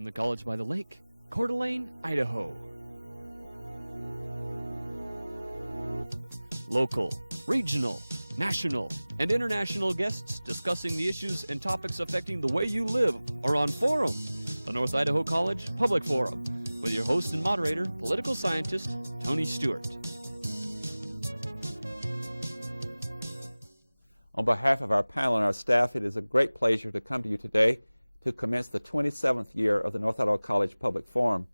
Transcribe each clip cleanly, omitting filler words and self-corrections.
from the College by the Lake, Coeur d'Alene, Idaho. Local, regional, national, and international guests discussing the issues and topics affecting the way you live are on Forum, the North Idaho College Public Forum, with your host and moderator, political scientist Tony Stewart. On behalf of our panel and our staff, it is a great pleasure to come to you today to commence the 27th year of the North Idaho College Public Forum.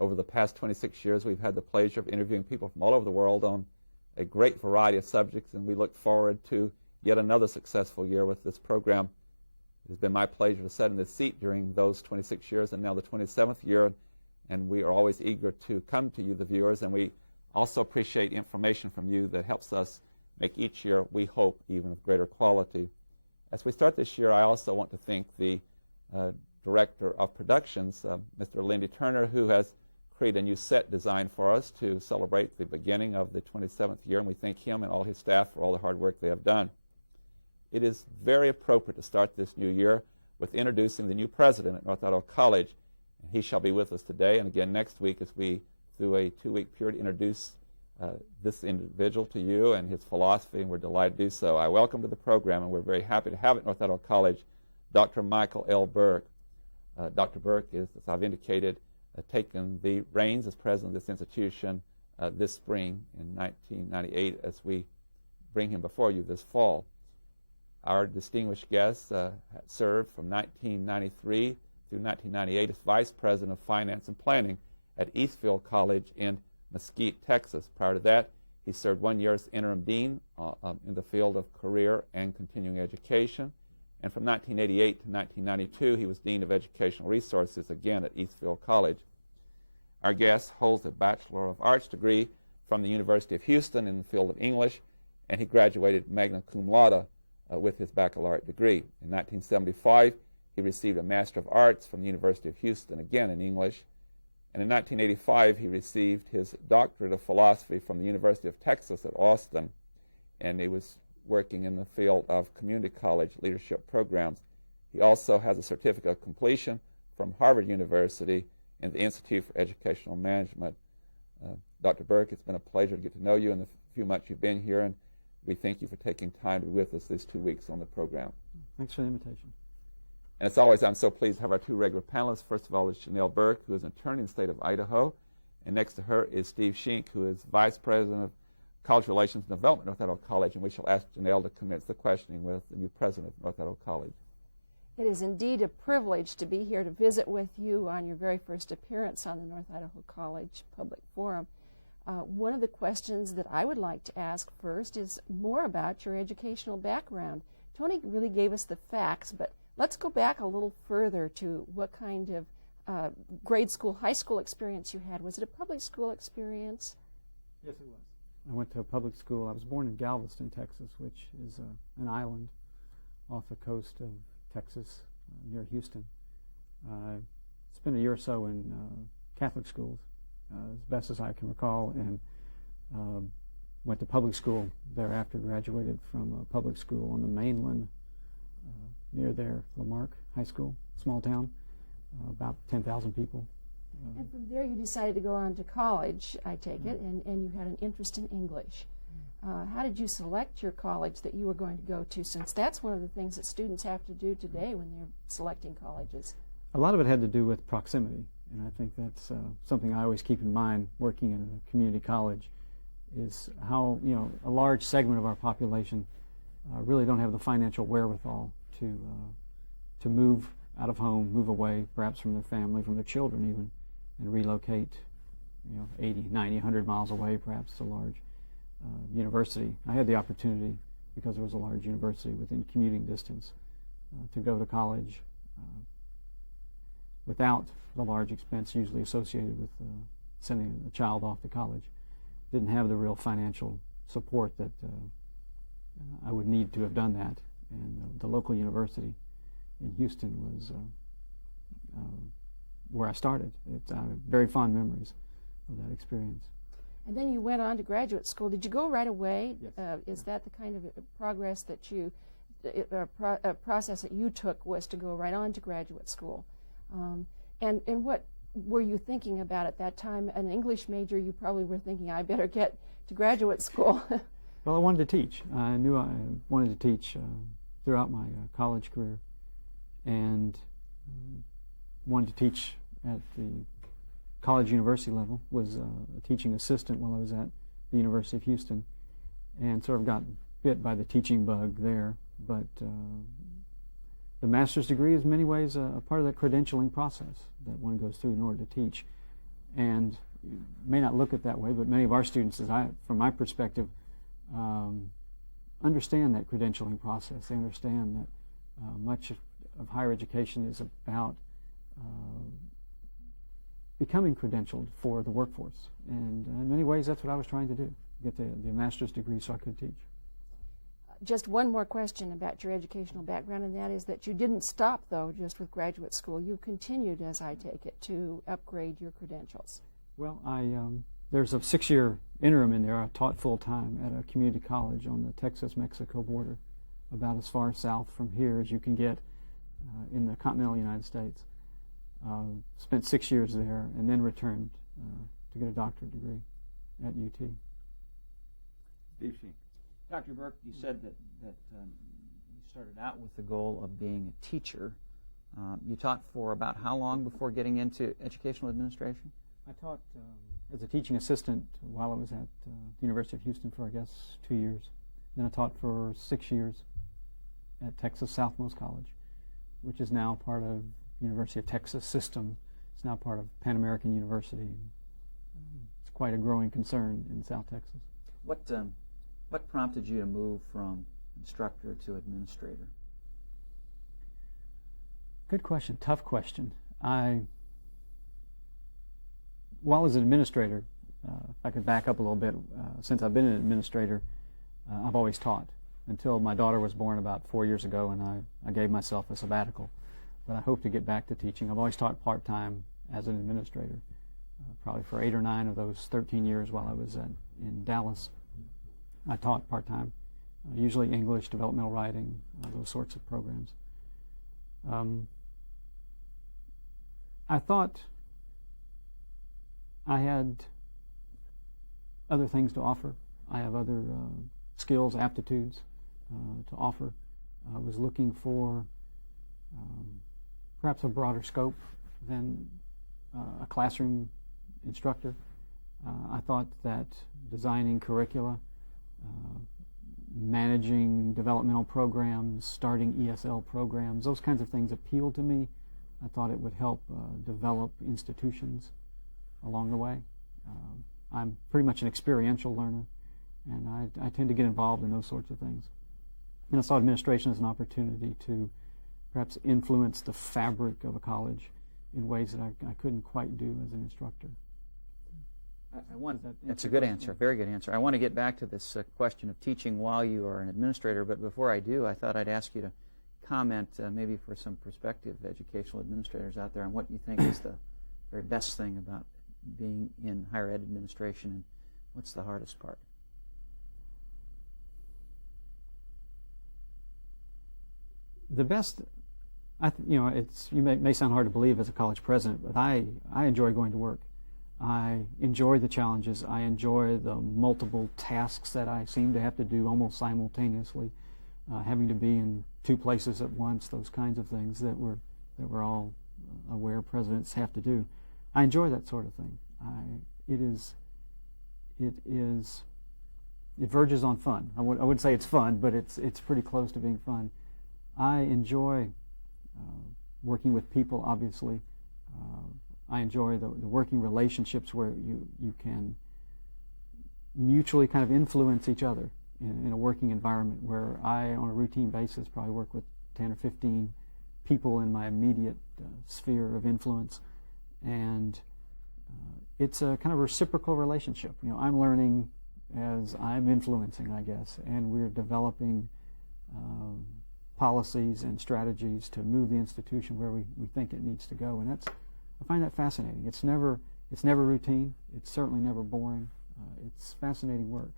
Over the past 26 years, we've had the pleasure of interviewing people from all over the world on a great variety of subjects, and we look forward to yet another successful year with this program. It has been my pleasure to sit in this seat during those 26 years and now the 27th year, and we are always eager to come to you, the viewers, and we also appreciate information from you that helps us make each year, we hope, even of greater quality. As we start this year, I also want to thank the Director of Productions, Mr. Lindy Turner, who has created a new set design for us to celebrate the beginning of the 27th year, and we thank him and all his staff for all the hard work they have done. It is very appropriate to start this new year with introducing the new president at North Idaho College, and he shall be with us today and again next week as we, through a 2-week period, introduce this individual to you and his philosophy, and we're delighted to do so. I welcome to the program, and we're very happy to have at North Idaho College Dr. Michael L. Burke. Dr. Burke is, as I've indicated, taken the reins as president of this institution this spring in 1998 as we bring him before you this fall. Our distinguished guest served from 1993 through 1998 as Vice President of Finance and Planning at Eastfield College in Mesquite, Texas. Prior to that, he served 1 year as interim dean in the field of career and continuing education. And from 1988 to 1992, he was dean of educational resources, again at Eastfield College. Our guest holds a Bachelor of Arts degree from the University of Houston in the field of English, and he graduated magna cum laude with his baccalaureate degree. In 1975, he received a Master of Arts from the University of Houston, again in English. And in 1985, he received his doctorate of philosophy from the University of Texas at Austin, and he was working in the field of community college leadership programs. He also has a certificate of completion from Harvard University in the Institute for Educational Management. Dr. Burke, it's been a pleasure to get to know you in the few months you've been here, and we thank you for taking time to be with us these 2 weeks on the program. Thanks for the invitation. And as always, I'm so pleased to have our two regular panelists. First of all is Janelle Burke, who is an attorney in the state of Idaho. And next to her is Steve Schenck, who is Vice President of College Relations and Development at North Idaho College. And we shall ask Janelle to commence the questioning with the new president of North Idaho College. It is indeed a privilege to be here to visit with you on your very first appearance on the North Idaho College Public Forum. One of the questions that I would like to ask first is more about your educational background. Tony really gave us the facts, but let's go back a little further to what kind of grade school, high school experience you had. Was it a public school experience? Yes, it was. I went to a public school. I was born in Galveston, Texas, which is an island off the coast of Texas near Houston. Spent a year or so in Catholic schools, as best as I can recall, and went to public school thereafter, graduated from a public school on the mainland near there, Lamarck High School, small town, about 10,000 people. And from there you decided to go on to college, I take it, and you had an interest in English. How did you select your college that you were going to go to, since that's one of the things that students have to do today when they're selecting colleges? A lot of it had to do with proximity, and I think that's something I always keep in mind working in a community college, is how, you know, a large segment of our population really don't have the financial wherewithal to move out of home, move away, perhaps from their family, from their children even, and relocate, you know, 80, 90, 100 miles away, perhaps to a large university. I had the opportunity, because there was a large university within commuting distance, to go to college without the large expense usually associated with sending a child off to college. Didn't have the real financial support that I would need to have done that. And the local university in Houston was where I started. I have very fond memories of that experience. And then you went on to graduate school. Did you go right away? Yes. Is that the kind of progress that process that you took, was to go right on to graduate school? And what were you thinking about at that time? An English major, you probably were thinking, I better get to graduate school. Well, I wanted to teach. I knew I wanted to teach throughout my college career, and wanted to teach at the college university level. Was a teaching assistant while I was at the University of Houston, and sort of got bit by the teaching bug there. But the master's degree is in many ways a part of that credentialing process that one goes through in order to teach. And you may not look at it that way, but many of our students, from my perspective, understand that credentialing process. They understand that much of higher education is about becoming credentialed for the workforce. And in many ways, that's what I was trying to do, get the master's degree so I could teach. Just one more question about your educational background, and that is that you didn't stop, though, just with graduate school. You continued, as I take it, to upgrade your credentials. Well, there's a 6-year interim in there. I taught full-time at a community college on the Texas-Mexico border, about as far south from here as you can get in the continental United States. Spent 6 years there and then returned to get a doctorate degree at UT. Steve Sheen. Dr. Burke, you said that you started out with the goal of being a teacher. You taught for about how long before getting into educational administration? I taught as a teaching assistant while I was at the University of Houston for, I guess, 2 years. Then I taught for 6 years at Texas Southmost College, which is now part of University of Texas system. It's now part of Pan American University. It's quite a growing concern in South Texas. What prompted you to move from instructor to administrator? Good question. Tough question. While as an administrator, if I could back up a little bit, since I've been an administrator, I've always taught until my daughter was born about 4 years ago, and I gave myself a sabbatical. But I hope to get back to teaching. I've always taught part-time as an administrator, probably for 8 or 9 of those 13 years while I was in Dallas. I taught part-time, usually English, developmental writing, those sorts of programs. I thought I had other things to offer. I have other skills, aptitudes to offer. I was looking for perhaps a broader scope than a classroom instructor. I thought that designing curricula, managing developmental programs, starting ESL programs, those kinds of things appealed to me. I thought it would help develop institutions along the way. I'm pretty much an experiential learner, and I tend to get involved in those sorts of things. And I saw administration as an opportunity to perhaps influence the fabric of a college in ways that I couldn't quite do as an instructor. That's a good answer, very good answer. I want to get back to this question of teaching while you are an administrator, but before I do, I thought I'd ask you to comment, maybe for some prospective educational administrators out there, on what you think is the very best thing about being in higher ed administration, and what's the hardest part? The best, you may sound hard to believe as a college president, but I enjoy going to work. I enjoy the challenges. I enjoy the multiple tasks that I seem to have to do almost simultaneously, having to be in 2 places at once, those kinds of things that we're all aware presidents have to do. I enjoy that sort of thing. It verges on fun. I wouldn't say it's fun, but it's pretty close to being fun. I enjoy working with people, obviously. I enjoy the working relationships where you can mutually kind of influence each other in a working environment, where I, on a routine basis, probably work with 10 or 15 people in my immediate sphere of influence. And it's a kind of reciprocal relationship. I'm learning as I'm influencing, I guess, and we're developing policies and strategies to move the institution where we think it needs to go. And I find that fascinating. It's never routine. It's certainly never boring. It's fascinating work.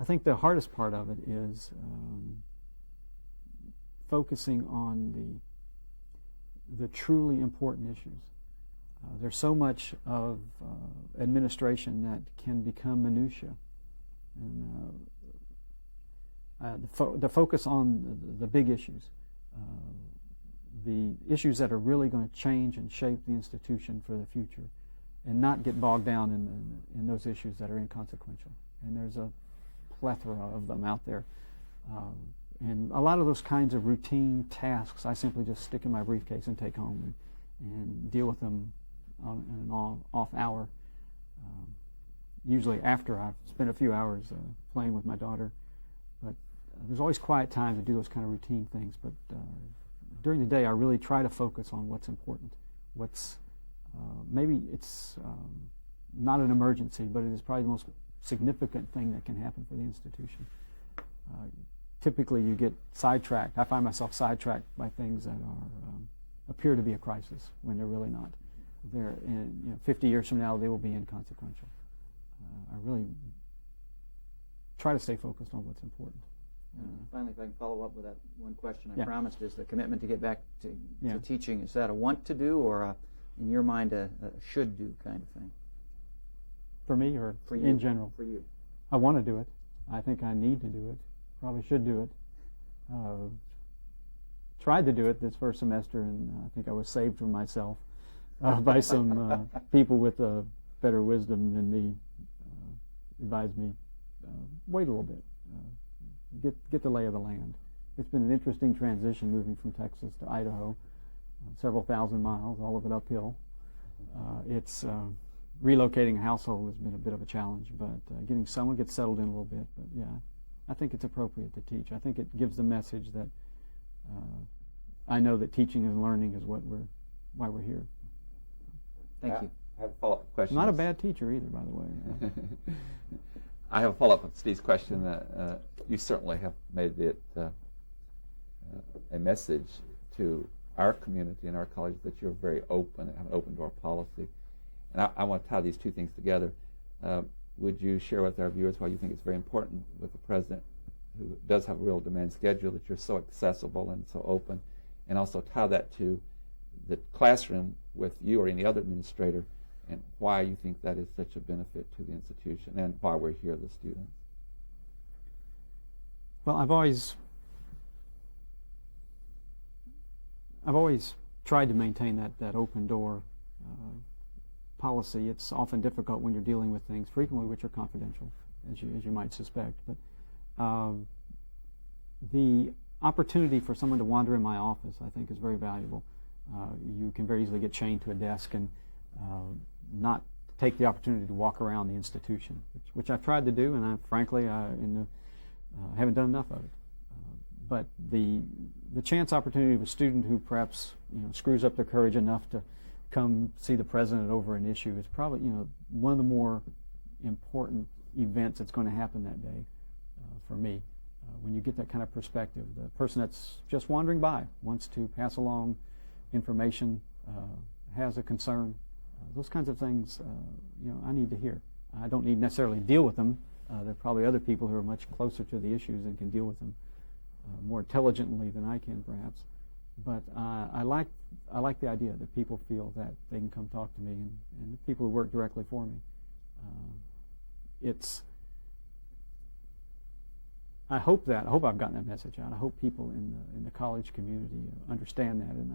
I think the hardest part of it is focusing on the truly important issues. There's so much of administration that can become minutia, and the focus on the big issues, the issues that are really going to change and shape the institution for the future, and not get bogged down in those issues that are inconsequential. And there's a plethora of them out there. And a lot of those kinds of routine tasks I simply just stick in my briefcase and take home and deal with them on an off hour, usually after I've spent a few hours playing with my daughter. But there's always quiet time to do those kind of routine things. But during the day, I really try to focus on what's important. Maybe it's not an emergency, but it is probably the most significant thing that can happen for the institution. Typically, you get sidetracked. I find myself sidetracked by things that appear to be a crisis when they're really not. 50 years from now, they will be inconsequential. I really try to stay focused on what's important. Finally, if I can follow up with that one question I promised, is the commitment to get back to teaching, is that a want to do or in your mind a should do kind of thing? For me or for you? In general? For you. I want to do it. I think I need to do it. Probably should do it. Tried to do it this first semester, and I think I was saved from myself by some people with better wisdom than me. Advised me, wait a little bit, get the lay of the land. It's been an interesting transition moving from Texas to Idaho, several thousand miles, all of it uphill. It's relocating a household has been a bit of a challenge, but getting someone gets settled in a little bit. But yeah, I think it's appropriate to teach. I think it gives the message that I know that teaching and learning is why we're here. Thank you. I have a follow-up question. Not a bad teacher either, by the way. I have a follow-up with Steve's question. You certainly have made it a message to our community and our college that you're very open and have an open-door policy. And I want to tie these two things together. Would you share with our viewers why you think it's very important with the president, who does have a real demand schedule, that you're so accessible and so open, and also tie that to the classroom with you or any other administrator, and why you think that is such a benefit to the institution and why we're here, the students? Well, I've always tried to maintain that open door policy. It's often difficult when you're dealing with things frequently which are confidential, as you might suspect. But the opportunity for someone to wander in my office, I think, is very valuable. You can very easily get chained to a desk and not take the opportunity to walk around the institution, which I've tried to do, and I frankly haven't done enough of it. But the chance opportunity of a student who perhaps screws up their courage enough to come see the president over an issue is probably one of the more important events that's going to happen that day for me. When you get that kind of perspective, the person that's just wandering by wants to pass along information, has a concern. Those kinds of things, I need to hear. I don't need necessarily deal with them. There are probably other people who are much closer to the issues and can deal with them more intelligently than I can, perhaps. But I like the idea that people feel that they can come talk to me, and the people who work directly for me. I hope I've gotten that message out. I hope people in the college community understand that, and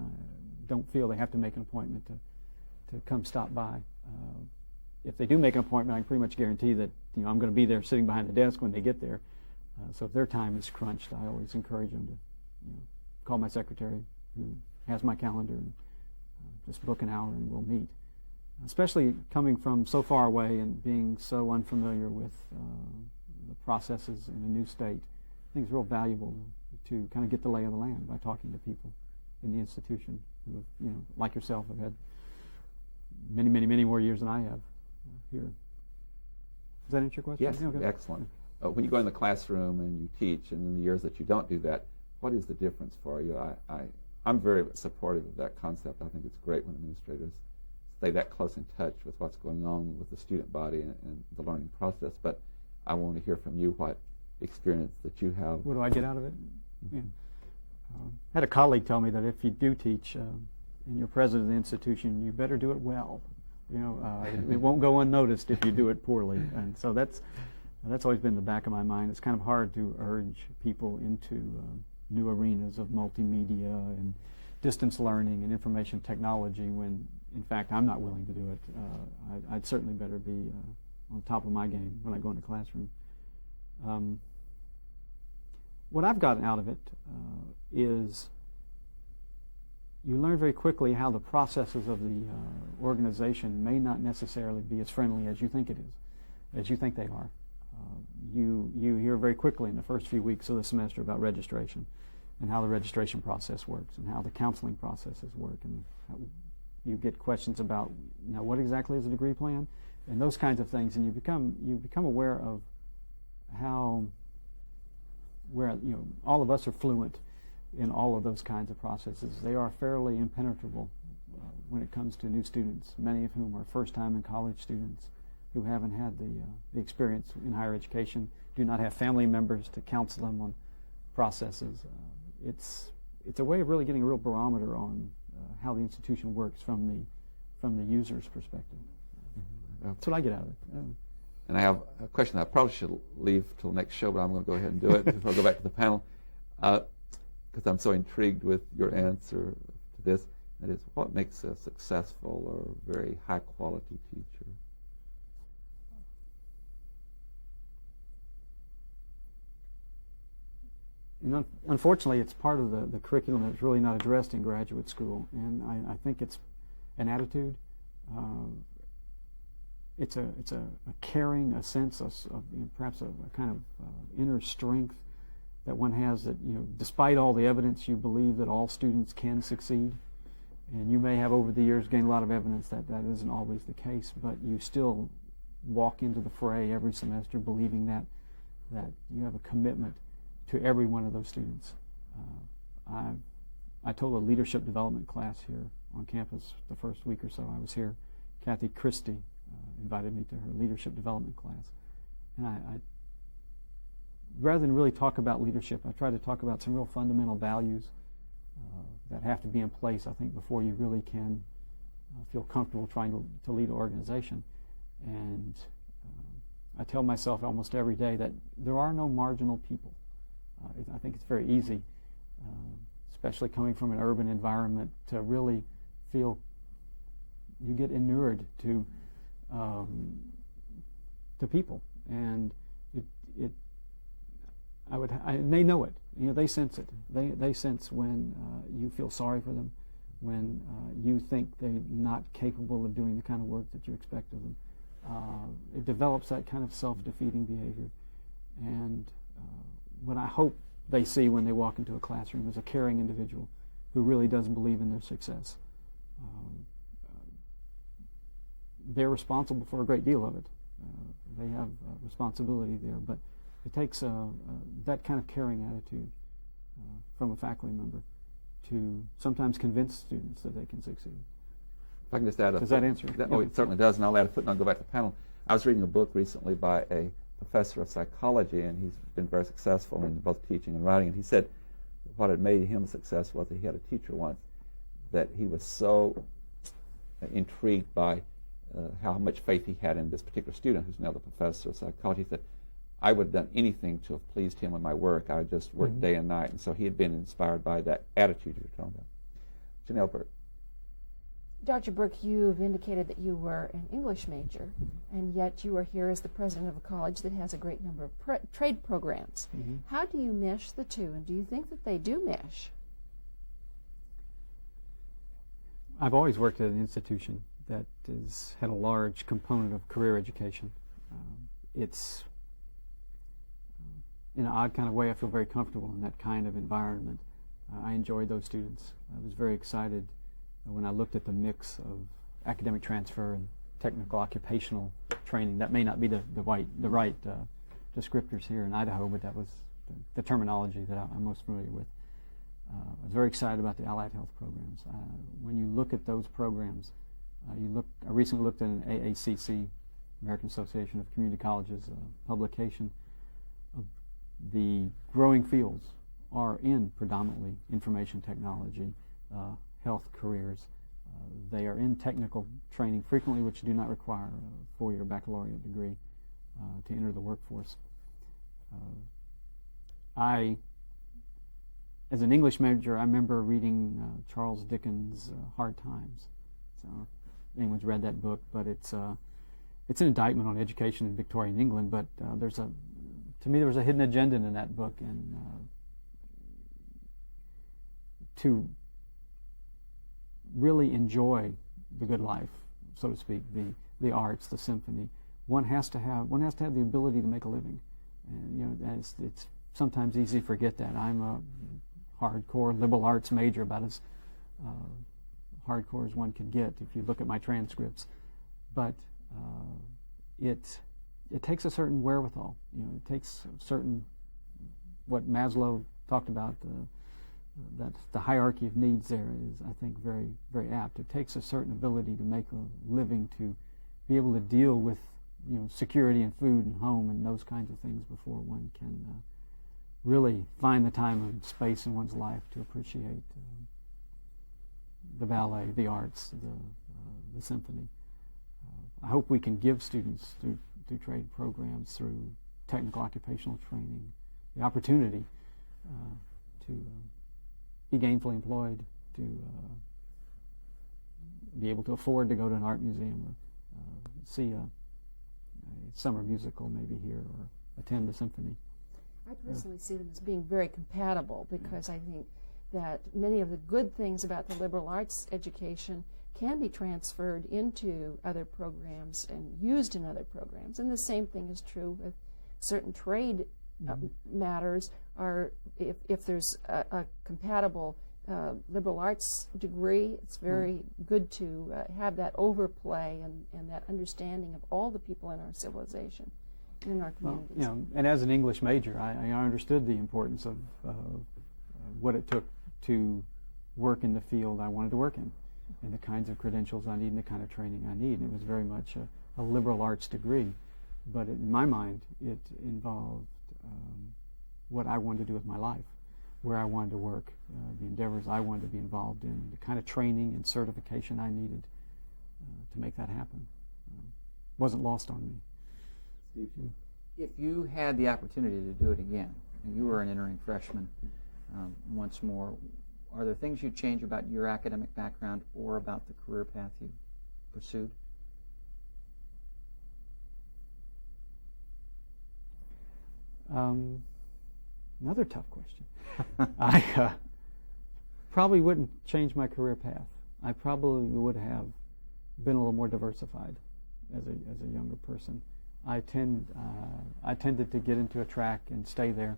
don't feel they have to make an appointment to come stop by. If they do make an appointment, I can pretty much guarantee that I'm going to be there sitting behind the desk when they get there. So if their time is crunched, I always encourage them to call my secretary, who has my calendar, and just book an hour and we'll meet. Especially coming from so far away and being so unfamiliar with the processes in a new state, I think it's real valuable to kind of get the lay of the land by talking to people in the institution who have, like yourself, have had many, many, many more years than I have here. Does that answer your question? Yes, okay. Excellent. When you go in the classroom and you teach, and in the years that you don't do that, what is the difference for you? I'm very supportive of that concept. I think it's great when administrators stay that close in touch with what's going on with the student body and the learning process. But I want to hear from you what experience that you have. What do I get out of it? Mm-hmm. Yeah. I had a colleague tell me that if you do teach, and you're president of the institution, you better do it well. You know, it won't go unnoticed if you do it poorly. And so that's always been in the back of my mind. It's kind of hard to urge people into new arenas of multimedia and distance learning and information technology when, in fact, I'm not willing to do it. I'd certainly better be on top of my game when I go in the classroom. What I've gotten out of it is you learn very quickly how the processes of the organization may not necessarily be as friendly as you think it is, as you think they are. You hear very quickly in the first few weeks of the semester about registration and how the registration process works and how the counseling processes work, and how you get questions about, now, what exactly is a degree plan and those kinds of things, and you become aware of how, where, you know, all of us are fluent in all of those kinds of processes. They are fairly impenetrable when it comes to new students, many of whom are first-time in college students who haven't had the experience in higher education, do not have family members to counsel them on processes. It's a way of really getting a real barometer on how the institution works from the user's perspective. That's what I get out of it. And I have a question I probably should leave till next show, but I'm going to go ahead and do it before I go back to the panel, because I'm so intrigued with your answer to this. That is, what makes a successful or very high-quality teacher? And unfortunately, it's part of the curriculum that's really not addressed in graduate school, and I think it's an attitude. It's a caring, a sense of you know, perhaps a kind of inner strength that one has, that, you know, despite all the evidence, you believe that all students can succeed. And you may have over the years gained a lot of evidence that that isn't always the case, but you still walk into the fray every semester believing that you have a commitment to every one of those students. I told a leadership development class here on campus the first week or so I was here. Kathy Christie invited me to her leadership development class. And I rather than really talk about leadership, I tried to talk about some real fundamental values that have to be in place, I think, before you really can feel comfortable trying to lead an organization. And I tell myself almost every day that there are no marginal people. I think it's very easy, especially coming from an urban environment, to really feel you get inured to people, and they know it. You know, they sense it. They sense when you feel sorry for them, when you think they're not capable of doing the kind of work that you expect of them. It develops that kind of self-defeating behavior, and what I hope they see when they walk into a classroom is a caring individual who really does believe in their success. They're responsible for a great deal of it. They have responsibility there, but it takes that kind of caring attitude from a faculty member to sometimes convince students that they can succeed. If I can just add Does that answer? Oh, it certainly does, and I'll add a footnote and go back to the panel. I was reading a book recently by a professor of psychology, and he's been very successful in both teaching and writing, and he said what had made him successful was that he had a teacher once that he was so intrigued by how much faith he had in this particular student, who's now the professor of psychology. He said, I would have done anything to have pleased him in my work. I would just work day and night. And so he had been inspired by that attitude you're talking about. Janelle Burke. Dr. Burke, you've indicated that you were an English major, and yet you are here as the president of a college that has a great number of trade programs. How do you mesh the two, and do you think that they do mesh? I've always worked at an institution that has had a large component of career education. It's, in an odd kind of way, I feel very comfortable in that kind of environment. I enjoyed those students. I was very excited when I looked at the mix of academic transfer and technical occupational training. That may not be the right descriptors here in Idaho, but that was the terminology that I'm most familiar with. I was very excited about the allied health programs. When you look at those programs, I recently looked at an AACC, American Association of Community Colleges, publication. The growing fields are in predominantly information technology, health careers, They are in technical training frequently, which do not require a 4-year baccalaureate degree to enter the workforce. As an English major, I remember reading Charles Dickens' Hard Times. So, if anyone's read that book, but it's an indictment on education in Victorian England. But to me, there was a hidden agenda in that book, and to really enjoy the good life, so to speak, the arts, the symphony, one has to have the ability to make a living. And it's sometimes easy to forget that. I'm a hardcore liberal arts major, about as hardcore as one can get if you look at my transcripts. But it takes a certain wherewithal. It takes a certain, what Maslow talked about, that the hierarchy of needs there is, I think, very, very apt. It takes a certain ability to make a living, to be able to deal with security and food and home and those kinds of things before one can really find the time and space in one's life to appreciate the ballet, the arts, the symphony. I hope we can give students through trade programs, through technical occupational training, the opportunity to be gainfully employed, to be able to afford to go to an art museum or see a summer musical maybe here, or attend the symphony. I personally see them as being very compatible, because I think that many of the good things about the liberal arts education can be transferred into other programs and used in other programs. And the same thing is true with certain trade matters. Or if there's a compatible liberal arts degree, it's very good to have that overplay and that understanding of all the people in our civilization, in our communities. Well, and as an English major, I understood the importance of what it took to work in the field I wanted to work in, and the kinds of credentials I need and the kind of training I need. And it was very much a liberal arts degree, but in my mind, it involved what I wanted to do with my life, where I wanted to work, the endeavors I wanted to be involved in, the kind of training and certification I needed to make that happen. Wasn't lost on me. Steve, if you had the opportunity to do it again, and you were an entering freshman once more, are there things you'd change about your academic background or about the career path you pursued? Another tough question. I probably wouldn't change my career path. I probably would have been a little more diversified as a younger person. I tended to get into a track and stay there.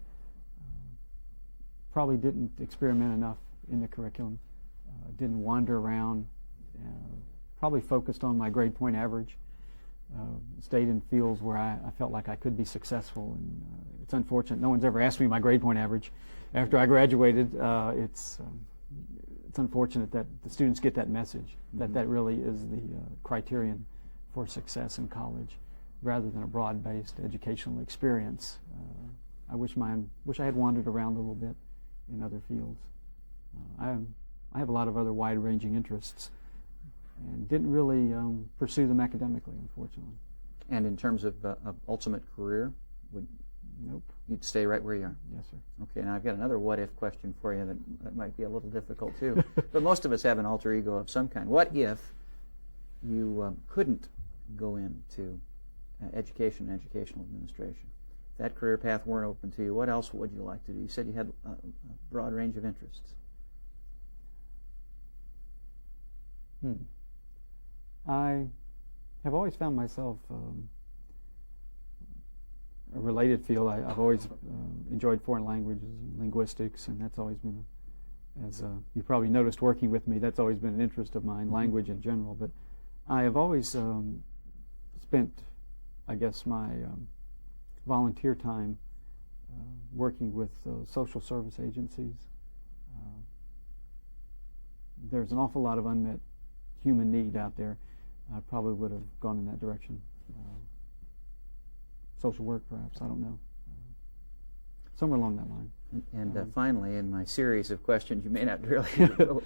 Probably didn't experiment enough in the curriculum. Didn't wander around. Probably focused on my grade point average. Stayed in fields where I felt like I could be successful. And it's unfortunate no one's ever asked me my grade point average after I graduated. It's unfortunate that the students get that message, that really is the criterion for success in college, rather than a broad-based educational experience. I wish I had wandered around a little bit in other fields. I have a lot of other wide-ranging interests, and didn't really pursue them academically, unfortunately. And in terms of ultimate career, Nope. You'd stay right where you are? Yes, sir. Okay, now I've got another what-if question for you that might be a little difficult too. But most of us have an alter ego of some kind. What if you couldn't go into education and educational administration? If that career path weren't open to you, what else would you like to do? You said you had a broad range of interests. I have always found myself a related field. I've always enjoyed foreign languages and linguistics, and that's always been, as you probably noticed working with me, that's always been an interest of mine, language in general. But I have always spent, I guess, my volunteer time working with social service agencies. There's an awful lot of unmet human need out there. I probably would have gone in that direction. Social work, perhaps, I don't know. Somewhere along that line. And finally, in my series of questions, you may not really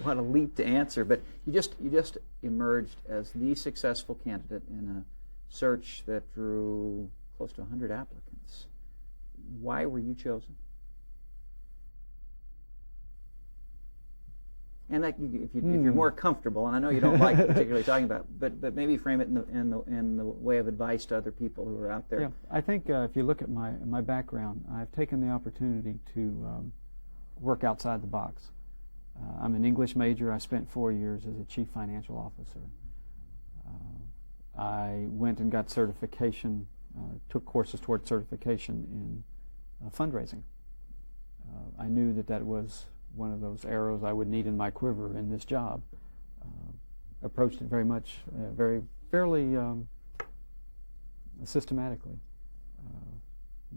want to leap to answer, but you just emerged as the successful candidate in a search that drew close to 100 applicants. Why were you chosen? And that, if you're more comfortable, and I know you don't like particularly talking about, but maybe frame it in the way of advice to other people who are out there. Yeah, I think if you look at my background, I've taken the opportunity to work outside the box. I'm an English major. I spent 4 years as a chief financial officer. I went and got certification, took courses toward certification in fundraising. I knew that was one of those arrows I would need in my quiver in this job. Approached it very much, fairly systematically.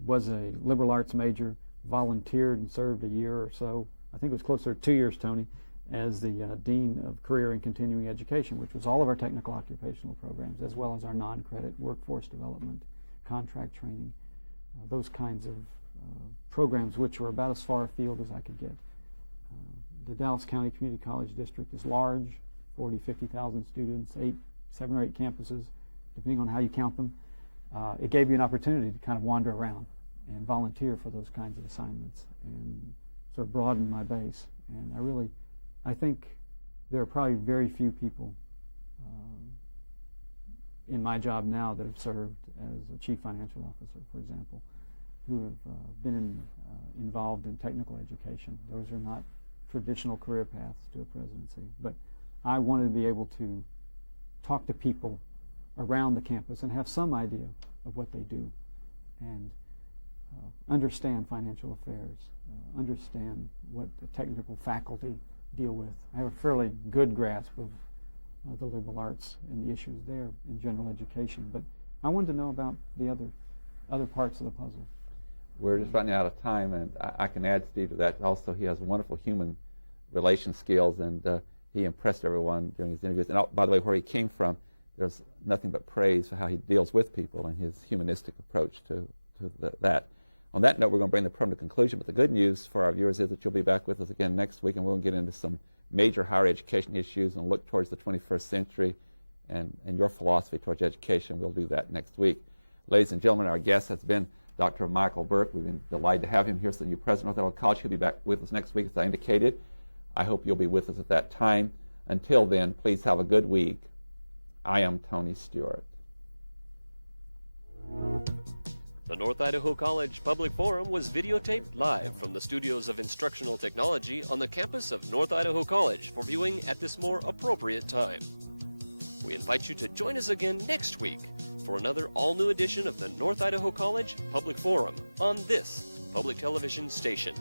Was a liberal arts major, volunteered and served a year or so, I think it was closer to 2 years, Tony, as the Dean of Career and Continuing Education, which was all of our technical occupational programs, as well as our non-credit workforce development, contract training, those kinds of programs, which were about as far afield as I could get. The Dallas County Community College District is large, 40, 50,000 students, 7 or 8 campuses, depending on how you count them. It gave you an opportunity to kind of wander around and volunteer for those kinds of assignments and sort of broaden my base. And I think there are probably very few people in my job now that have served as a chief financial officer, for example, who have been involved in technical education. Those are not traditional career paths to a presidency, but I wanted to be able to talk to people around the campus and have some idea of what they do and understand financial affairs, understand what the technical faculty deal with. I have a fairly good grasp of the liberal arts and the issues there in general education, but I wanted to know about the other parts of the puzzle. We're just running out of time, and I can add, Steve, to that. Also, he has wonderful human relation skills, and he impressed everyone during his interviews. And by the way, where he came from, there's nothing but praise for how he deals with people and his humanistic approach to that. On that note, we're going to bring the program to conclusion, but the good news for our viewers is that you'll be back with us again next week, and we'll get into some major higher education issues and look towards the 21st century and your philosophy towards education. We'll do that next week. Ladies and gentlemen, our guest has been Dr. Michael Burke. We've been delighted to have him here as the new president of North Idaho College. He'll be back with us next week, as I indicated. I hope you'll be with us at that time. Until then, please have a good week. I am Tony Stewart. The North Idaho College Public Forum was videotaped live from the studios of Instructional Technology on the campus of North Idaho College for viewing at this more appropriate time. We invite you to join us again next week for another all-new edition of the North Idaho College Public Forum on this public television station.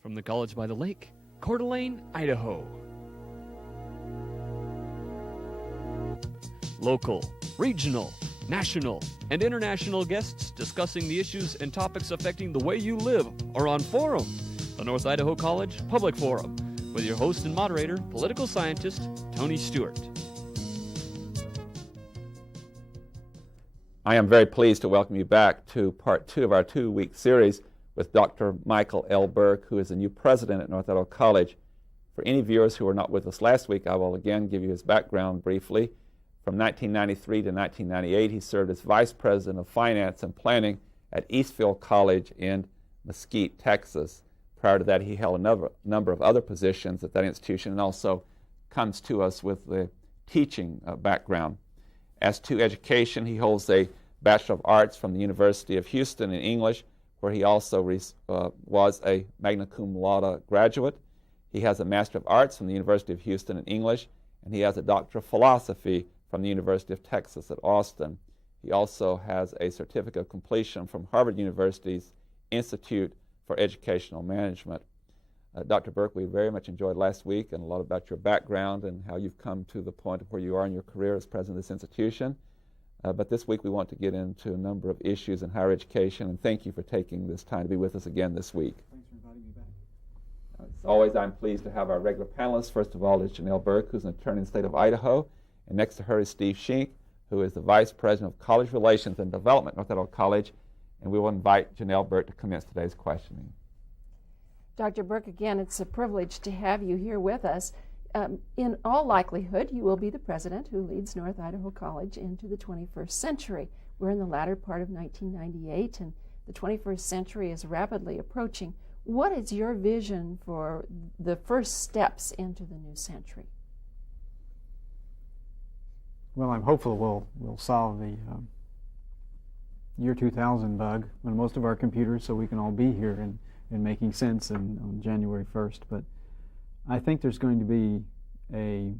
From the College by the Lake, Coeur d'Alene, Idaho. Local, regional, national, and international guests discussing the issues and topics affecting the way you live are on Forum, the North Idaho College Public Forum, with your host and moderator, political scientist Tony Stewart. I am very pleased to welcome you back to part 2 of our 2-week series with Dr. Michael L. Burke, who is the new president at North Idaho College. For any viewers who were not with us last week, I will again give you his background briefly. From 1993 to 1998, he served as Vice President of Finance and Planning at Eastville College in Mesquite, Texas. Prior to that, he held a number of other positions at that institution and also comes to us with the teaching background. As to education, he holds a Bachelor of Arts from the University of Houston in English, where he also was a magna cum laude graduate. He has a Master of Arts from the University of Houston in English, and he has a Doctor of Philosophy from the University of Texas at Austin. He also has a Certificate of Completion from Harvard University's Institute for Educational Management. Dr. Burke, we very much enjoyed last week and a lot about your background and how you've come to the point of where you are in your career as president of this institution. But this week we want to get into a number of issues in higher education, and thank you for taking this time to be with us again this week. Thanks for inviting me back. As always, I'm pleased to have our regular panelists. First of all is Janelle Burke, who's an attorney in the state of Idaho, and next to her is Steve Schenck, who is the Vice President of College Relations and Development at North Idaho College, and we will invite Janelle Burke to commence today's questioning. Dr. Burke, again, it's a privilege to have you here with us. In all likelihood, you will be the president who leads North Idaho College into the 21st century. We're in the latter part of 1998, and the 21st century is rapidly approaching. What is your vision for the first steps into the new century? Well, I'm hopeful we'll solve the year 2000 bug on most of our computers so we can all be here and making sense on January 1st. But I think there's going to be a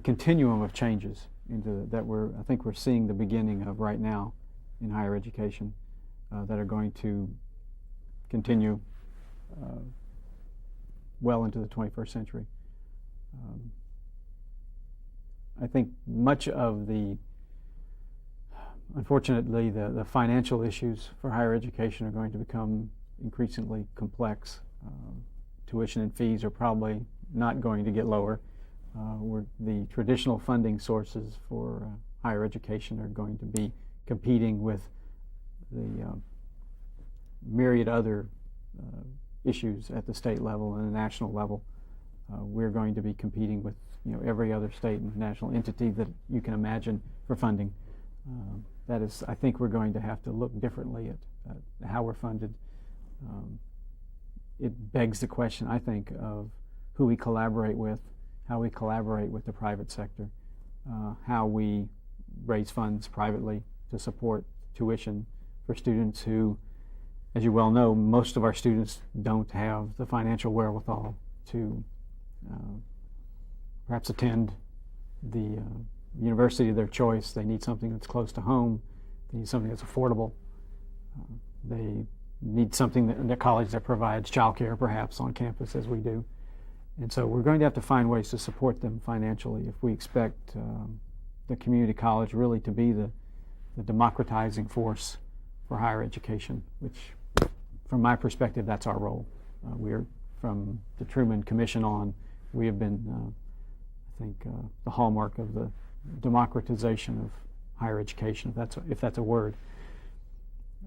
continuum of changes that I think we're seeing the beginning of right now in higher education that are going to continue well into the 21st century. I think much of unfortunately, the financial issues for higher education are going to become increasingly complex. Tuition and fees are probably not going to get lower. The traditional funding sources for higher education are going to be competing with the myriad other issues at the state level and the national level. We're going to be competing with every other state and national entity that you can imagine for funding. That is, I think we're going to have to look differently at how we're funded. It begs the question, I think, of who we collaborate with, how we collaborate with the private sector, how we raise funds privately to support tuition for students who, as you well know, most of our students don't have the financial wherewithal to perhaps attend the university of their choice. They need something that's close to home. They need something that's affordable. They need something in a college that provides childcare, perhaps, on campus, as we do. And so we're going to have to find ways to support them financially if we expect the community college really to be the democratizing force for higher education, which, from my perspective, that's our role. We're, from the Truman Commission on, we have been, I think, the hallmark of the democratization of higher education, if that's a word.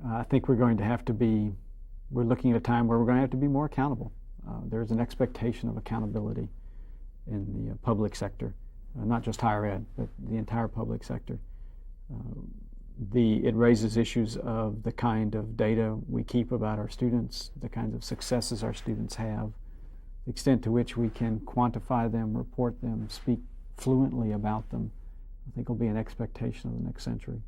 I think we're going to have to we're looking at a time where we're going to have to be more accountable. There's an expectation of accountability in the public sector, not just higher ed, but the entire public sector. It raises issues of the kind of data we keep about our students, the kinds of successes our students have, the extent to which we can quantify them, report them, speak fluently about them. I think will be an expectation of the next century.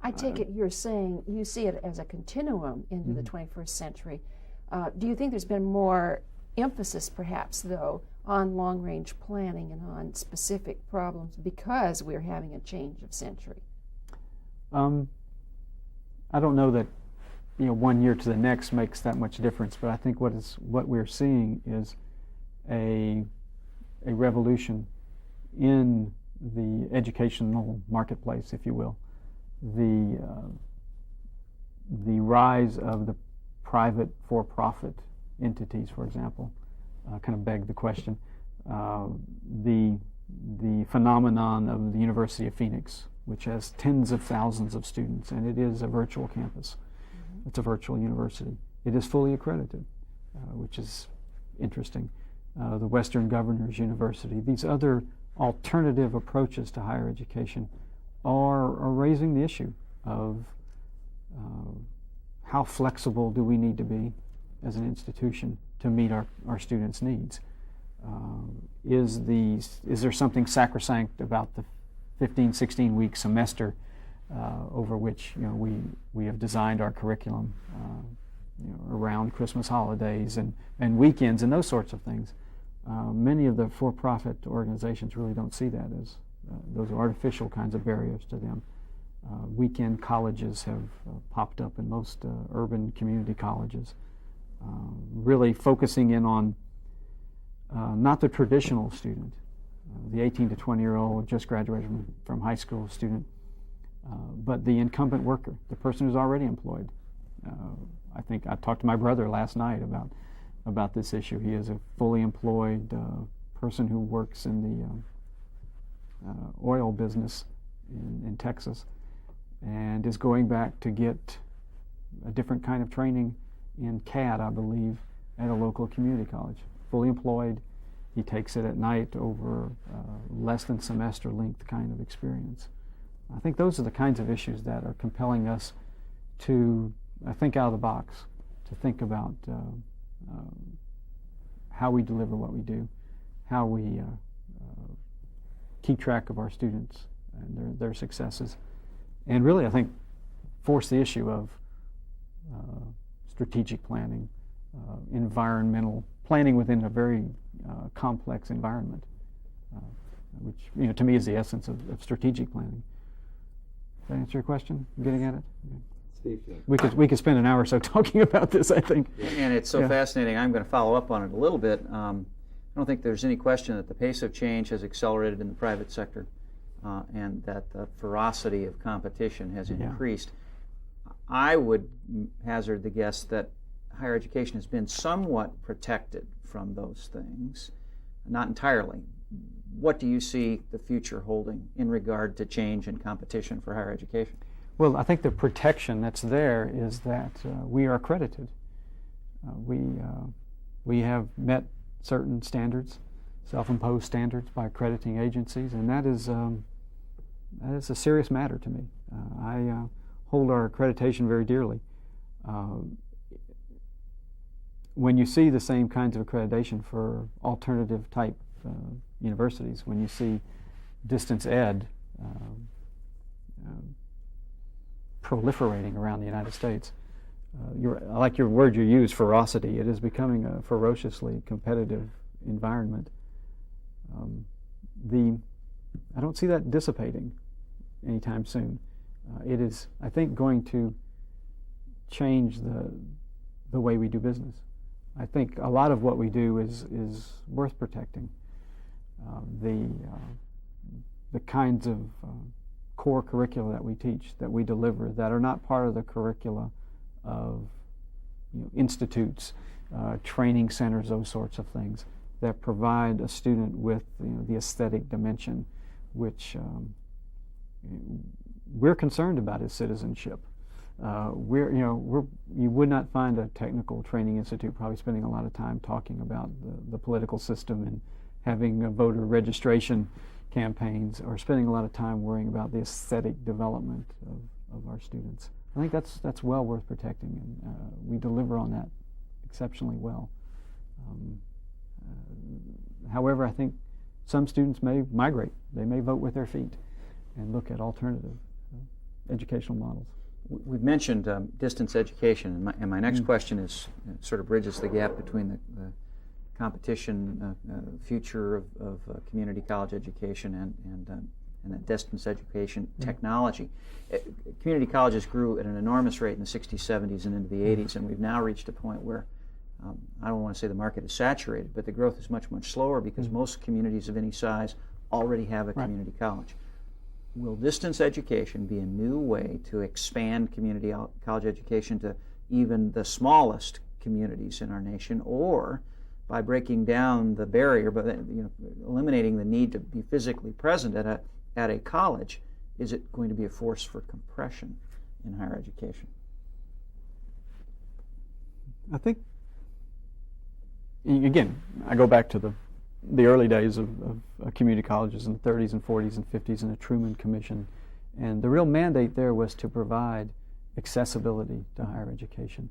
I take it you're saying you see it as a continuum into the 21st century. Do you think there's been more emphasis, perhaps, though, on long-range planning and on specific problems because we're having a change of century? I don't know that 1 year to the next makes that much difference, but I think what we're seeing is a revolution in the educational marketplace, if you will. The rise of the private for-profit entities, for example, kind of beg the question. The phenomenon of the University of Phoenix, which has tens of thousands of students, and it is a virtual campus. Mm-hmm. It's a virtual university. It is fully accredited, which is interesting. The Western Governors University, these other alternative approaches to higher education are raising the issue of how flexible do we need to be as an institution to meet our students' needs. Is there something sacrosanct about the 15, 16-week semester over which we have designed our curriculum around Christmas holidays and weekends and those sorts of things? Many of the for-profit organizations really don't see that as those are artificial kinds of barriers to them. Weekend colleges have popped up in most urban community colleges. really focusing in on not the traditional student, the 18 to 20-year-old just graduated from high school student, but the incumbent worker, the person who's already employed. I think I talked to my brother last night about this issue. He is a fully employed person who works in the oil business in Texas, and is going back to get a different kind of training in CAD, I believe, at a local community college. Fully employed, he takes it at night over less than semester length kind of experience. I think those are the kinds of issues that are compelling us to think out of the box, to think about how we deliver what we do, how we keep track of our students and their successes, and really, I think, force the issue of strategic planning, environmental planning within a very complex environment, which to me is the essence of strategic planning. Does that answer your question? You getting at it? Okay. Steve, we could spend an hour or so talking about this, I think. And it's so fascinating. I'm going to follow up on it a little bit. I don't think there's any question that the pace of change has accelerated in the private sector, and that the ferocity of competition has increased. I would hazard the guess that higher education has been somewhat protected from those things, not entirely. What do you see the future holding in regard to change and competition for higher education? Well, I think the protection that's there is that we are accredited. We have met certain standards, self-imposed standards by accrediting agencies, and that is a serious matter to me. I hold our accreditation very dearly. When you see the same kinds of accreditation for alternative type universities, when you see distance ed proliferating around the United States, I like your word you use, ferocity. It is becoming a ferociously competitive environment. I don't see that dissipating anytime soon. It is, I think, going to change the way we do business. I think a lot of what we do is worth protecting. The kinds of core curricula that we teach, that we deliver, that are not part of the curricula of institutes, training centers, those sorts of things, that provide a student with the aesthetic dimension, which we're concerned about his citizenship. You would not find a technical training institute probably spending a lot of time talking about the political system and having voter registration campaigns, or spending a lot of time worrying about the aesthetic development of our students. I think that's well worth protecting, and we deliver on that exceptionally well. However, I think some students may migrate. They may vote with their feet and look at alternative educational models. We've mentioned distance education, and my next question is sort of bridges the gap between the competition future of community college education and that distance education technology. Community colleges grew at an enormous rate in the 60s, 70s, and into the 80s, and we've now reached a point where I don't want to say the market is saturated, but the growth is much, much slower because most communities of any size already have a community college. Will distance education be a new way to expand community college education to even the smallest communities in our nation, or by breaking down the barrier, but eliminating the need to be physically present at a college, is it going to be a force for compression in higher education? I think, again, I go back to the early days of community colleges in the 30s and 40s and 50s and the Truman Commission, and the real mandate there was to provide accessibility to higher education.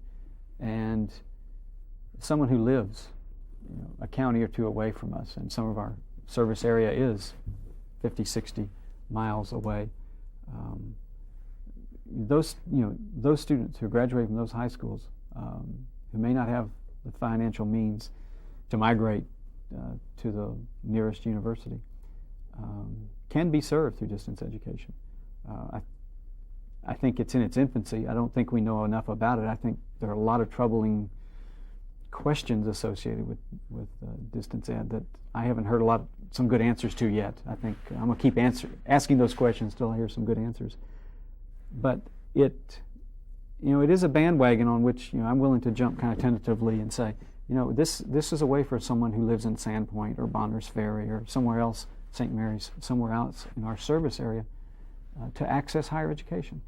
And someone who lives a county or two away from us, and some of our service area is 50, 60 miles away, those students who graduate from those high schools who may not have the financial means to migrate to the nearest university can be served through distance education. I think it's in its infancy. I don't think we know enough about it. I think there are a lot of troubling questions associated with distance ed that I haven't heard some good answers to yet. I think I'm going to keep asking those questions till I hear some good answers. But it is a bandwagon on which I'm willing to jump kind of tentatively and say, this is a way for someone who lives in Sandpoint or Bonners Ferry or somewhere else, St. Mary's, somewhere else in our service area, to access higher education,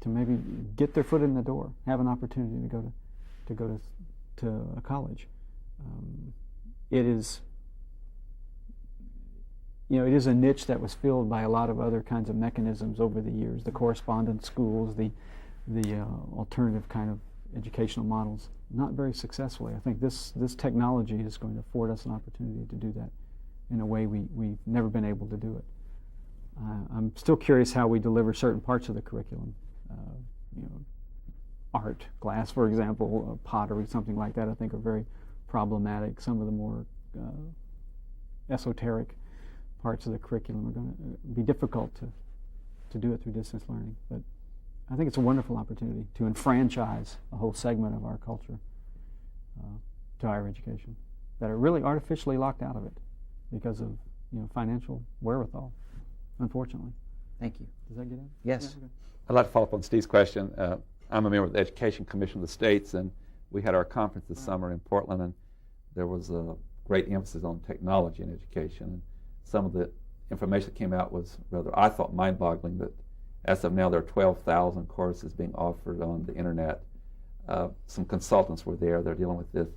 to maybe get their foot in the door, have an opportunity to go to a college. It is a niche that was filled by a lot of other kinds of mechanisms over the years, the correspondence schools, the alternative kind of educational models, not very successfully. I think this technology is going to afford us an opportunity to do that in a way we've never been able to do it. I'm still curious how we deliver certain parts of the curriculum. Art, glass, for example, pottery, something like that, I think are very problematic. Some of the more esoteric parts of the curriculum are going to be difficult to do it through distance learning. But I think it's a wonderful opportunity to enfranchise a whole segment of our culture to higher education that are really artificially locked out of it because of financial wherewithal, unfortunately. Thank you. Does that get it? Yes. Yeah, okay. I'd like to follow up on Steve's question. I'm a member of the Education Commission of the States, and we had our conference this summer in Portland, and there was a great emphasis on technology in education. And some of the information that came out was rather, I thought, mind-boggling, that as of now there are 12,000 courses being offered on the internet. Some consultants were there. They're dealing with this.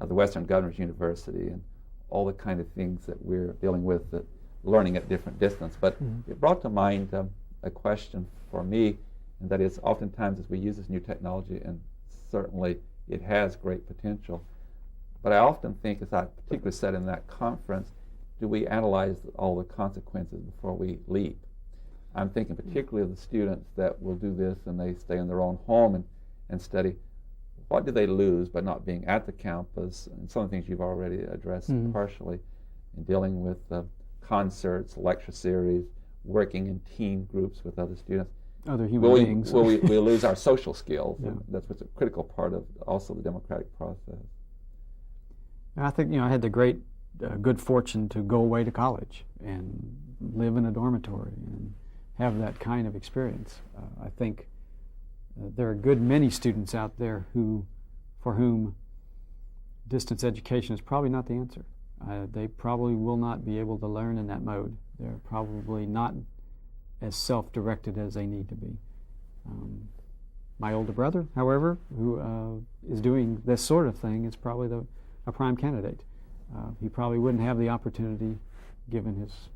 The Western Governors University and all the kind of things that we're dealing with, that learning at different distance. But it brought to mind a question for me, and that is, oftentimes as we use this new technology, and certainly it has great potential, but I often think, as I particularly said in that conference, do we analyze all the consequences before we leap? I'm thinking particularly of the students that will do this and they stay in their own home and study. What do they lose by not being at the campus? And some of the things you've already addressed partially in dealing with concerts, lecture series, working in team groups with other students. Other human beings. Will we lose our social skills? Yeah. And that's what's a critical part of also the democratic process. I think I had the great good fortune to go away to college and live in a dormitory and have that kind of experience. I think there are a good many students out there for whom distance education is probably not the answer. They probably will not be able to learn in that mode. They're probably not as self-directed as they need to be. My older brother, however, who is doing this sort of thing, is probably a prime candidate. He probably wouldn't have the opportunity, given his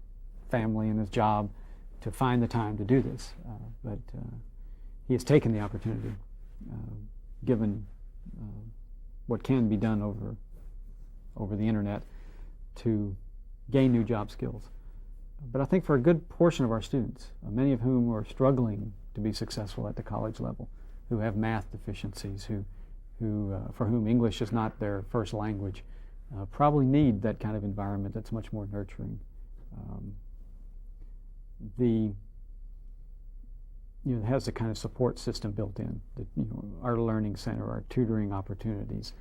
family and his job, to find the time to do this. But he has taken the opportunity, given what can be done over the internet, to gain new job skills. But I think for a good portion of our students, many of whom are struggling to be successful at the college level, who have math deficiencies, who for whom English is not their first language, probably need that kind of environment that's much more nurturing. It has the kind of support system built in. Our learning center, our tutoring opportunities,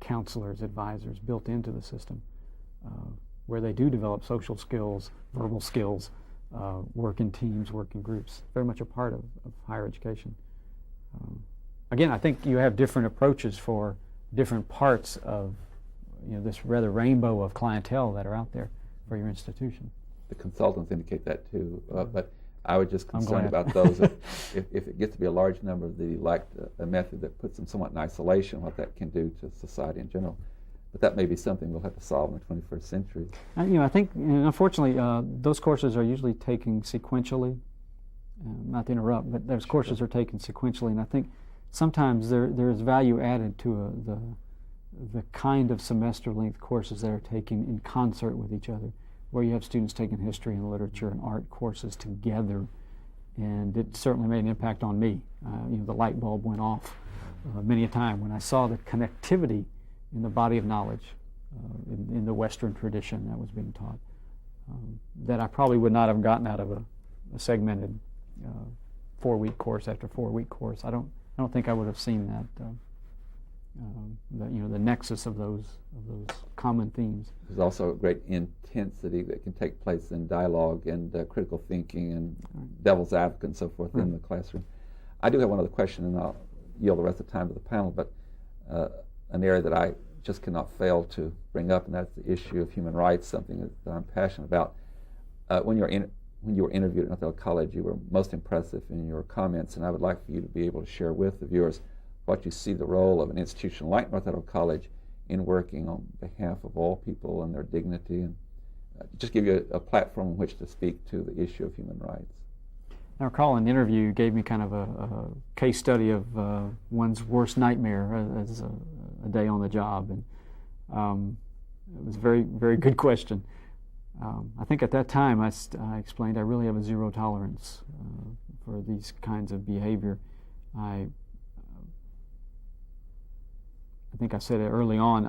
counselors, advisors built into the system, where they do develop social skills, verbal skills, work in teams, work in groups. Very much a part of higher education. Again, I think you have different approaches for different parts of this rather rainbow of clientele that are out there for your institution. The consultants indicate that too, but I was just concerned about those. If it gets to be a large number, they lack a method that puts them somewhat in isolation, what that can do to society in general. But that may be something we'll have to solve in the 21st century. I think, unfortunately, those courses are usually taken sequentially. Not to interrupt, but those courses are taken sequentially, and I think sometimes there is value added to the kind of semester-length courses that are taken in concert with each other, where you have students taking history and literature and art courses together, and it certainly made an impact on me. The light bulb went off many a time when I saw the connectivity in the body of knowledge in the Western tradition that was being taught, that I probably would not have gotten out of a segmented 4-week course after 4-week course. I don't think I would have seen that the nexus of those common themes. There's also a great intensity that can take place in dialogue and critical thinking and devil's advocate and so forth in the classroom. I do have one other question, and I'll yield the rest of the time to the panel, but an area that I just cannot fail to bring up, and that's the issue of human rights, something that I'm passionate about. When you were interviewed at Untitled College, you were most impressive in your comments, and I would like for you to be able to share with the viewers what you see the role of an institution like Untitled College in working on behalf of all people and their dignity, and just give you a platform in which to speak to the issue of human rights. I recall an interview you gave me kind of a case study of one's worst nightmare as a day on the job, and it was a very, very good question. I think at that time I explained I really have a zero tolerance for these kinds of behavior. I think I said it early on,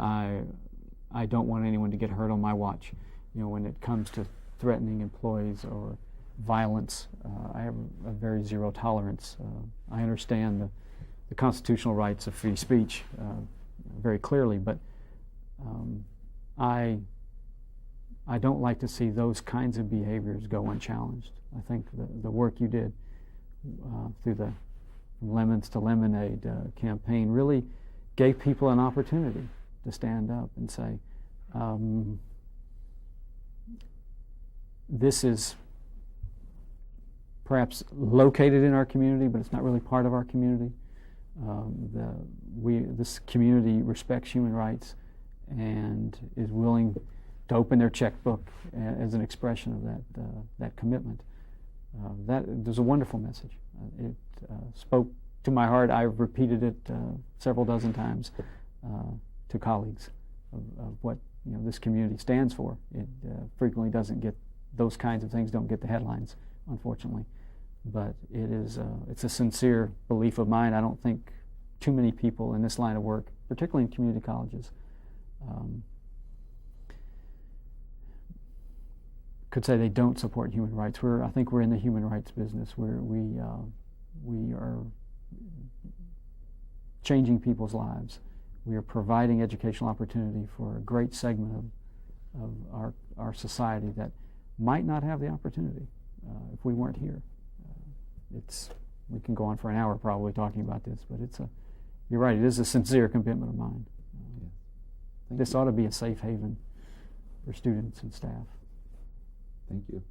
I don't want anyone to get hurt on my watch. When it comes to threatening employees or violence, I have a very zero tolerance. I understand the constitutional rights of free speech very clearly, but I don't like to see those kinds of behaviors go unchallenged. I think the work you did through the Lemons to Lemonade campaign really gave people an opportunity to stand up and say, this is perhaps located in our community, but it's not really part of our community. This community respects human rights and is willing to open their checkbook as an expression of that commitment. There's a wonderful message. It spoke to my heart. I've repeated it several dozen times to colleagues of what this community stands for. It frequently doesn't get those kinds of things, don't get the headlines, unfortunately. But it's a sincere belief of mine. I don't think too many people in this line of work, particularly in community colleges, could say they don't support human rights. I think we're in the human rights business where we are changing people's lives. We are providing educational opportunity for a great segment of our society that might not have the opportunity if we weren't here. We can go on for an hour probably talking about this, but you're right, it is a sincere commitment of mine. This ought to be a safe haven for students and staff. Thank you.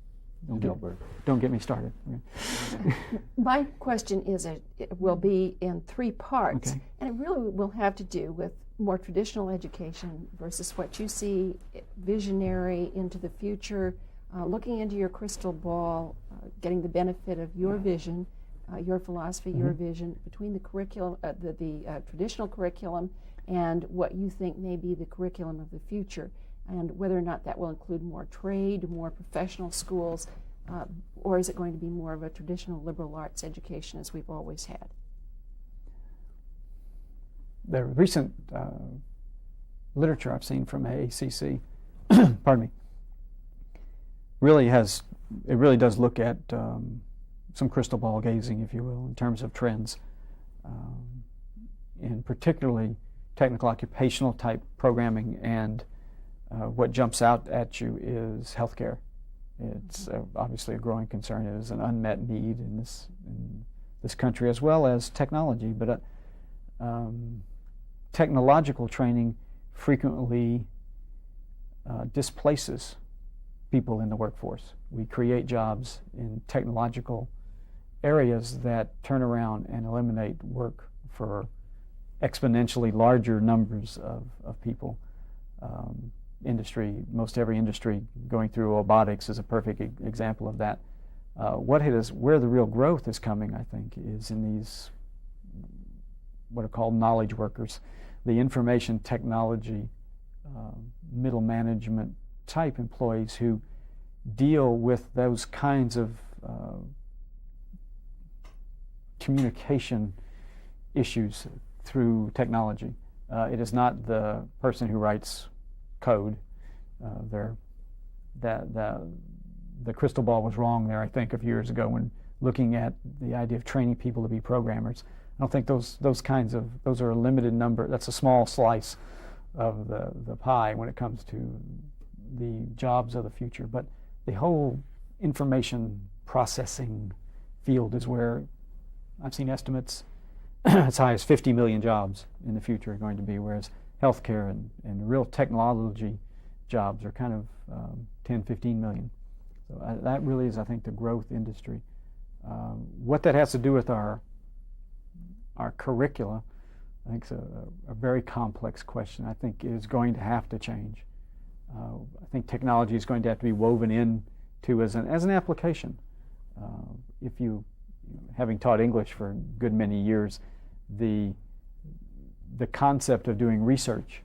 Don't get me started. Okay. My question will be in three parts, okay. And it really will have to do with more traditional education versus what you see visionary into the future, looking into your crystal ball, getting the benefit of your vision, your philosophy, your vision between the curriculum, the traditional curriculum, and what you think may be the curriculum of the future, and whether or not that will include more trade, more professional schools, or is it going to be more of a traditional liberal arts education as we've always had? The recent literature I've seen from AACC, pardon me, really does look at some crystal ball gazing, if you will, in terms of trends, and particularly technical occupational type programming, and what jumps out at you is healthcare. It's obviously a growing concern. It is an unmet need in this country, as well as technology. But technological training frequently displaces people in the workforce. We create jobs in technological areas that turn around and eliminate work for exponentially larger numbers of people. Most every industry going through robotics is a perfect example of that. Where the real growth is coming, I think, is in these what are called knowledge workers, the information technology, middle management type employees who deal with those kinds of communication issues through technology. It is not the person who writes code. The crystal ball was wrong there, I think, a few years ago when looking at the idea of training people to be programmers. don't think those are a limited number. That's a small slice of the pie when it comes to the jobs of the future. But the whole information processing field is where I've seen estimates as high as 50 million jobs in the future are going to be, whereas healthcare and real technology jobs are kind of 10, 15 million. So that really is, I think, the growth industry. What that has to do with our curricula, I think is a very complex question. I think it is going to have to change. I think technology is going to have to be woven into as an application. If you, having taught English for a good many years, the concept of doing research,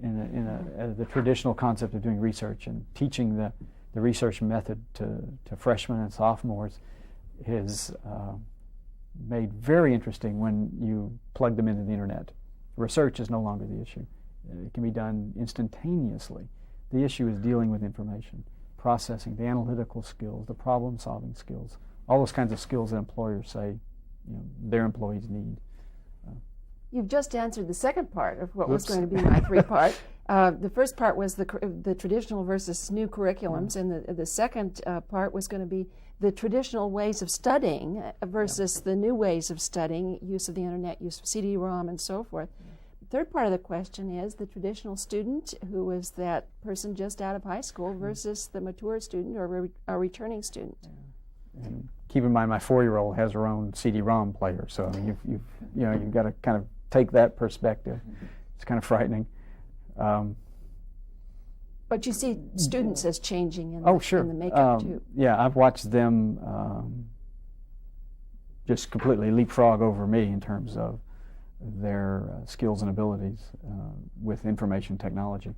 the traditional concept of doing research and teaching the research method to freshmen and sophomores is made very interesting when you plug them into the internet. Research is no longer the issue. It can be done instantaneously. The issue is dealing with information, processing, the analytical skills, the problem-solving skills, all those kinds of skills that employers say their employees need. You've just answered the second part of what was going to be my three-part. The first part was the traditional versus new curriculums, and the second part was going to be the traditional ways of studying versus the new ways of studying, use of the internet, use of CD-ROM, and so forth. The third part of the question is the traditional student, who is that person just out of high school, versus the mature student or a returning student. And keep in mind, my 4-year-old has her own CD-ROM player, so you've got to kind of take that perspective. It's kind of frightening. But you see students as changing in the makeup too. Yeah, I've watched them just completely leapfrog over me in terms of their skills and abilities with information technology.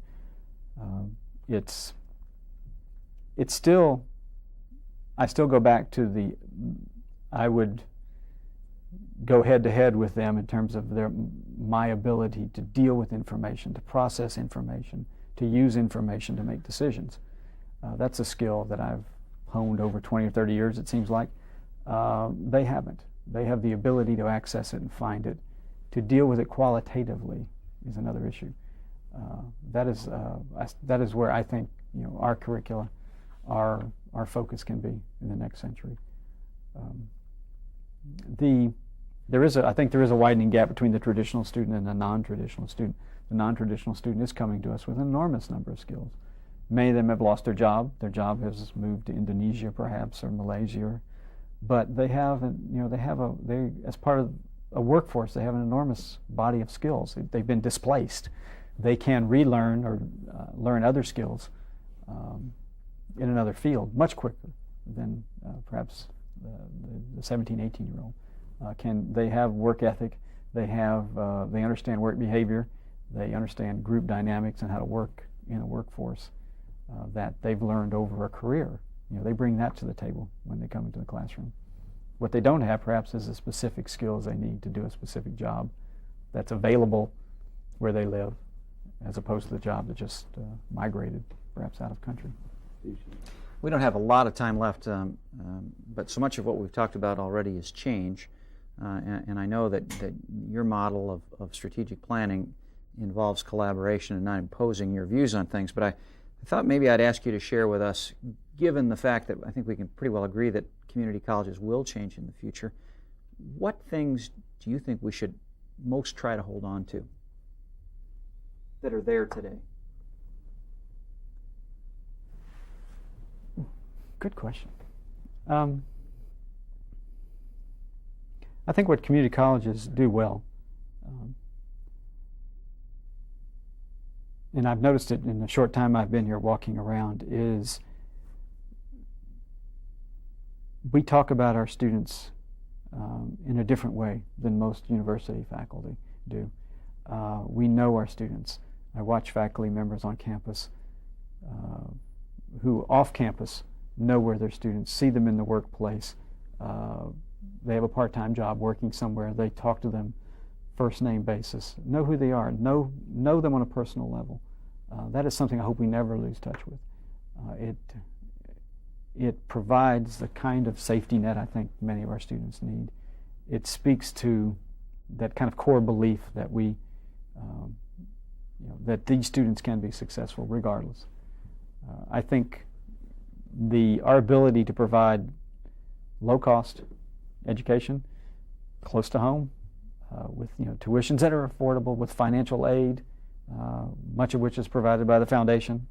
It's still, I still go back to I would go head to head with them in terms of my ability to deal with information, to process information, to use information to make decisions. That's a skill that I've honed over 20 or 30 years, it seems like. They haven't. They have the ability to access it and find it. To deal with it qualitatively is another issue. That is where I think our curricula, our focus can be in the next century. I think there is a widening gap between the traditional student and the non-traditional student. The non-traditional student is coming to us with an enormous number of skills. Many of them have lost their job. Their job has moved to Indonesia, perhaps, or Malaysia, but they have, as part of a workforce, they have an enormous body of skills. They've been displaced. They can relearn or learn other skills in another field much quicker than perhaps the 17, 18-year-old. They have work ethic. They understand work behavior. They understand group dynamics and how to work in a workforce that they've learned over a career. They bring that to the table when they come into the classroom. What they don't have, perhaps, is the specific skills they need to do a specific job that's available where they live, as opposed to the job that just migrated, perhaps, out of country. We don't have a lot of time left, but so much of what we've talked about already is change. And I know that your model of strategic planning involves collaboration and not imposing your views on things. But I thought maybe I'd ask you to share with us, given the fact that I think we can pretty well agree that community colleges will change in the future, what things do you think we should most try to hold on to that are there today? Good question. I think what community colleges do well, and I've noticed it in the short time I've been here walking around, is we talk about our students in a different way than most university faculty do. We know our students. I watch faculty members on campus who off campus know where their students, see them in the workplace. They have a part-time job working somewhere. They talk to them first name basis, know who they are, know them on a personal level. That is something I hope we never lose touch with. It provides the kind of safety net I think many of our students need. It speaks to that kind of core belief that that these students can be successful regardless. I think our ability to provide low-cost education close to home, with tuitions that are affordable, with financial aid, much of which is provided by the foundation,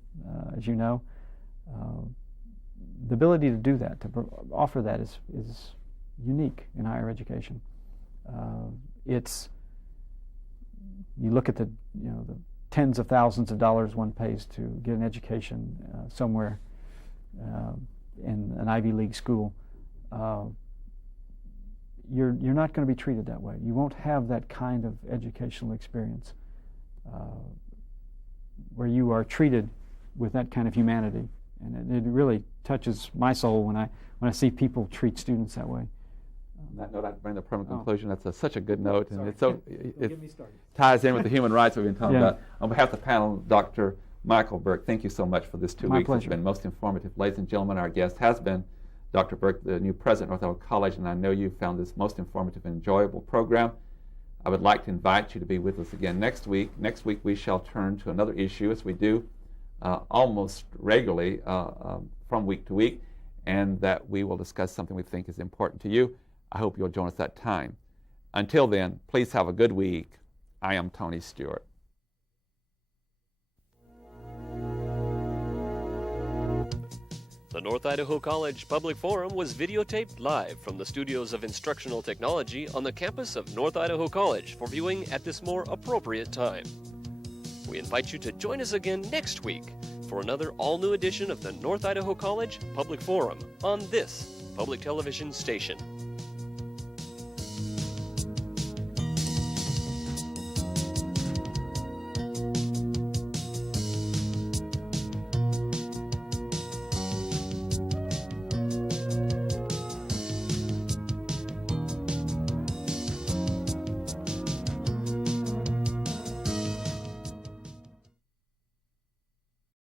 as you know. The ability to do that, to offer that, is unique in higher education. You look at the tens of thousands of dollars one pays to get an education somewhere in an Ivy League school. You're not going to be treated that way. You won't have that kind of educational experience where you are treated with that kind of humanity, and it really touches my soul when I see people treat students that way. On that note, I'd bring the permanent conclusion. That's such a good note, and it Get me started. ties in with the human rights we've been talking about. On behalf of the panel, Dr. Michael Burke, thank you so much for this 2 My weeks. pleasure. It's been most informative. Ladies and gentlemen, our guest has been Dr. Burke, the new president of North Idaho College, and I know you found this most informative and enjoyable program. I would like to invite you to be with us again next week. Next week we shall turn to another issue, as we do almost regularly from week to week, and that we will discuss something we think is important to you. I hope you'll join us that time. Until then, please have a good week. I am Tony Stewart. The North Idaho College Public Forum was videotaped live from the studios of Instructional Technology on the campus of North Idaho College for viewing at this more appropriate time. We invite you to join us again next week for another all-new edition of the North Idaho College Public Forum on this public television station.